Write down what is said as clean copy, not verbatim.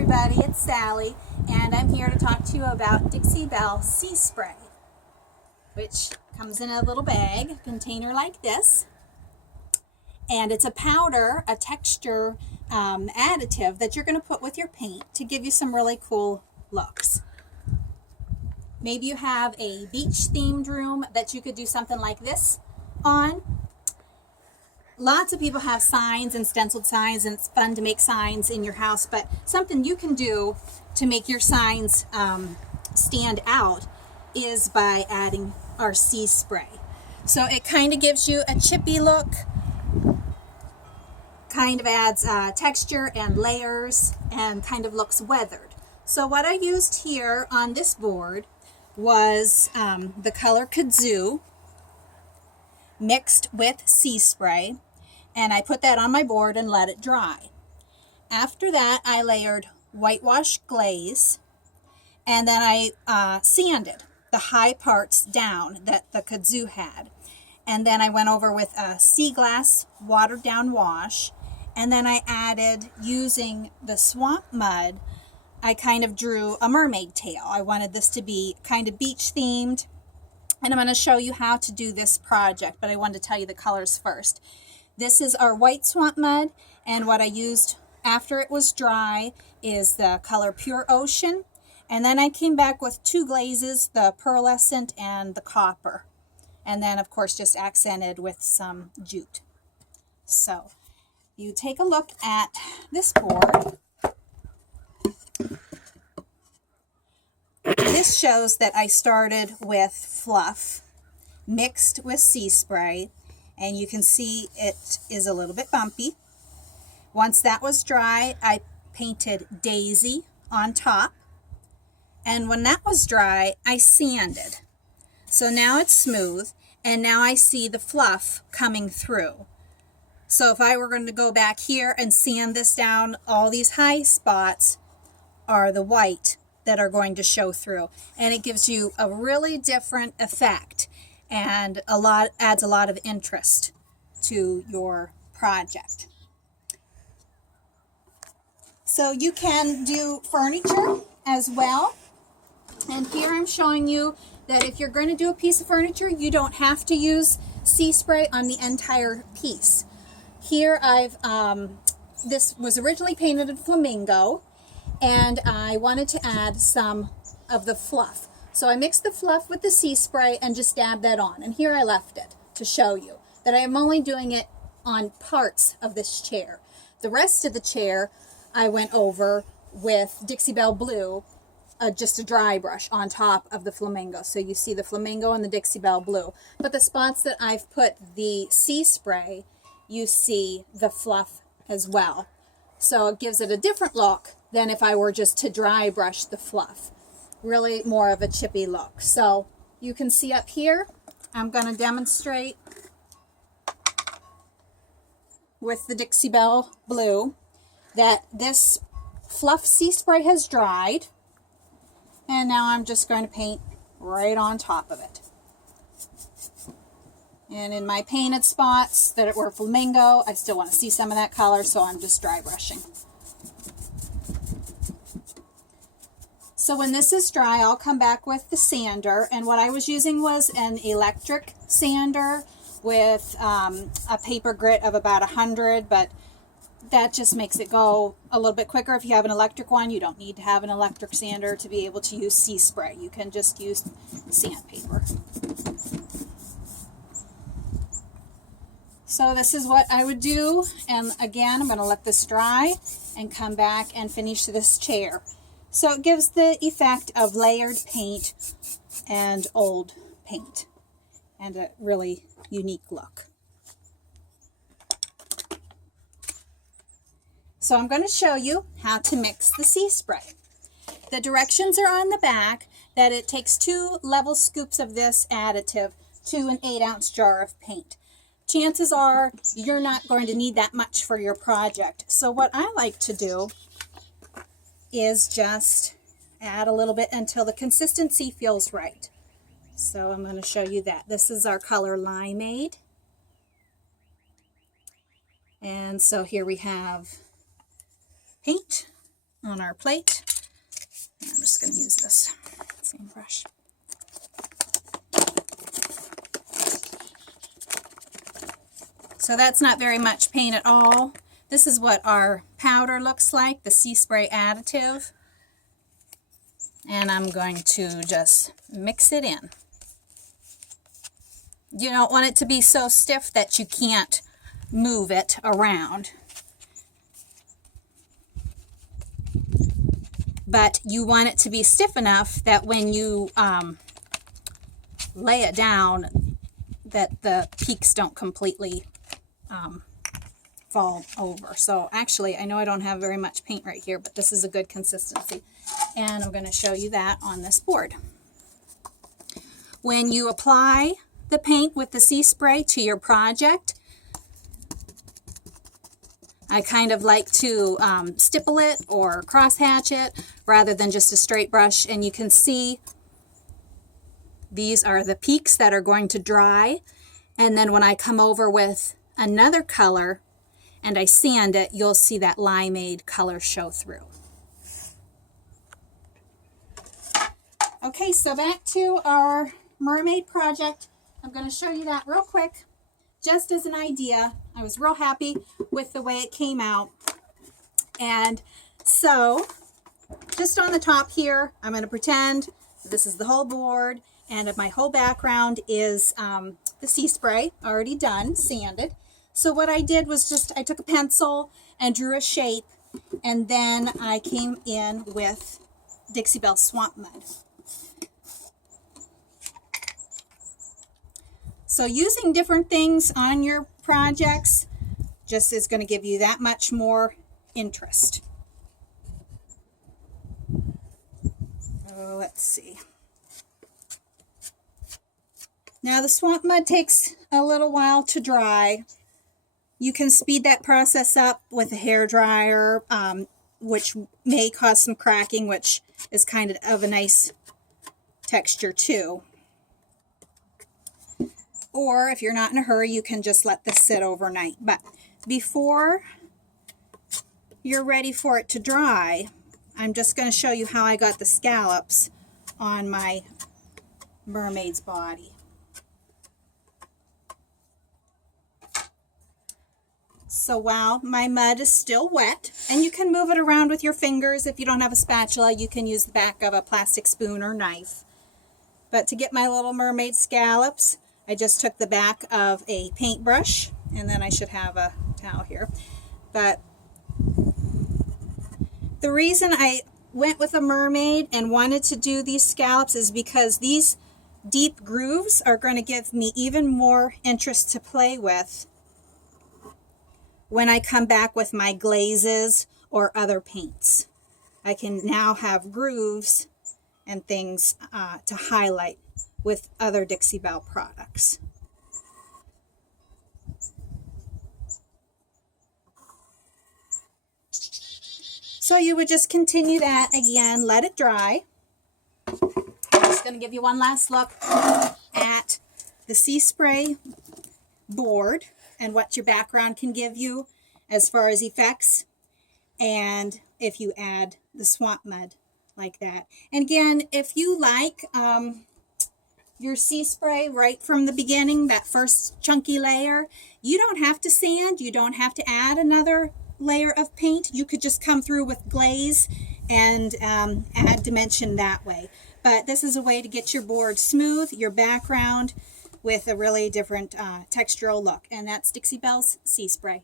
everybody, it's Sally, and I'm here to talk to you about Dixie Belle Sea Spray, which comes in a little bag, container like this, and it's a powder, a texture additive that you're going to put with your paint to give you some really cool looks. Maybe you have a beach themed room that you could do something like this on. Lots of people have signs and stenciled signs, and it's fun to make signs in your house, but something you can do to make your signs stand out is by adding our SeaSpray. So it kind of gives you a chippy look, kind of adds texture and layers, and kind of looks weathered. So what I used here on this board was the color Kudzu mixed with SeaSpray. And I put that on my board and let it dry. After that, I layered whitewash glaze, and then I sanded the high parts down that the Kudzu had. And then I went over with a sea glass watered down wash, and then I added, using the swamp mud, I kind of drew a mermaid tail. I wanted this to be kind of beach themed, and I'm going to show you how to do this project, but I wanted to tell you the colors first. This is our white swamp mud, and what I used after it was dry is the color Pure Ocean, and then I came back with two glazes, the pearlescent and the copper, and then of course just accented with some jute. So you take a look at this board. This shows that I started with fluff mixed with SeaSpray, and you can see it is a little bit bumpy. Once that was dry, I painted Daisy on top, and when that was dry, I sanded. So now it's smooth, and now I see the fluff coming through. So if I were going to go back here and sand this down, all these high spots are the white that are going to show through, and it gives you a really different effect and adds a lot of interest to your project. So you can do furniture as well, and here I'm showing you that if you're going to do a piece of furniture, you don't have to use SeaSpray on the entire piece. Here this was originally painted in flamingo, and I wanted to add some of the fluff. So I mixed the fluff with the SeaSpray and just dabbed that on. And here I left it to show you that I am only doing it on parts of this chair. The rest of the chair I went over with Dixie Belle Blue, just a dry brush on top of the flamingo. So you see the flamingo and the Dixie Belle Blue. But the spots that I've put the SeaSpray, you see the fluff as well. So it gives it a different look than if I were just to dry brush the fluff. Really more of a chippy look. So you can see up here, I'm going to demonstrate with the Dixie Belle Blue that this fluff SeaSpray has dried, and now I'm just going to paint right on top of it. And in my painted spots that were flamingo, I still want to see some of that color, so I'm just dry brushing. So when this is dry, I'll come back with the sander, and what I was using was an electric sander with a paper grit of about 100, but that just makes it go a little bit quicker. If you have an electric one, you don't need to have an electric sander to be able to use SeaSpray. You can just use sandpaper. So this is what I would do, and again, I'm going to let this dry and come back and finish this chair. So it gives the effect of layered paint and old paint, and a really unique look. So I'm going to show you how to mix the SeaSpray. The directions are on the back, that it takes 2 level scoops of this additive to an 8-ounce jar of paint. Chances are you're not going to need that much for your project. So what I like to do is just add a little bit until the consistency feels right. So I'm going to show you that. This is our color Limeade. And so here we have paint on our plate. And I'm just going to use this same brush. So that's not very much paint at all. This is what our powder looks like, the SeaSpray additive. And I'm going to just mix it in. You don't want it to be so stiff that you can't move it around. But you want it to be stiff enough that when you lay it down, that the peaks don't completely fall over. So actually, I know I don't have very much paint right here, but this is a good consistency. And I'm going to show you that on this board. When you apply the paint with the SeaSpray to your project, I kind of like to stipple it or crosshatch it rather than just a straight brush. And you can see these are the peaks that are going to dry. And then when I come over with another color and I sand it, you'll see that limeade color show through. Okay, so back to our mermaid project. I'm going to show you that real quick, just as an idea. I was real happy with the way it came out. And so, just on the top here, I'm going to pretend this is the whole board, and my whole background is the SeaSpray, already done, sanded. So what I did was just, I took a pencil and drew a shape, and then I came in with Dixie Belle Swamp Mud. So using different things on your projects just is going to give you that much more interest. Oh, let's see. Now the swamp mud takes a little while to dry. You can speed that process up with a hairdryer, which may cause some cracking, which is kind of a nice texture too. Or if you're not in a hurry, you can just let this sit overnight. But before you're ready for it to dry, I'm just going to show you how I got the scallops on my mermaid's body. So while my mud is still wet, and you can move it around with your fingers. If you don't have a spatula, you can use the back of a plastic spoon or knife. But to get my little mermaid scallops, I just took the back of a paintbrush, and then I should have a towel here. But the reason I went with a mermaid and wanted to do these scallops is because these deep grooves are going to give me even more interest to play with when I come back with my glazes or other paints. I can now have grooves and things to highlight with other Dixie Belle products. So you would just continue that again, let it dry. I'm just going to give you one last look at the SeaSpray board and what your background can give you as far as effects, and if you add the swamp mud like that. And again, if you like your SeaSpray right from the beginning, that first chunky layer, you don't have to sand, you don't have to add another layer of paint. You could just come through with glaze and add dimension that way. But this is a way to get your board smooth, your background with a really different textural look. And that's Dixie Belle's SeaSpray.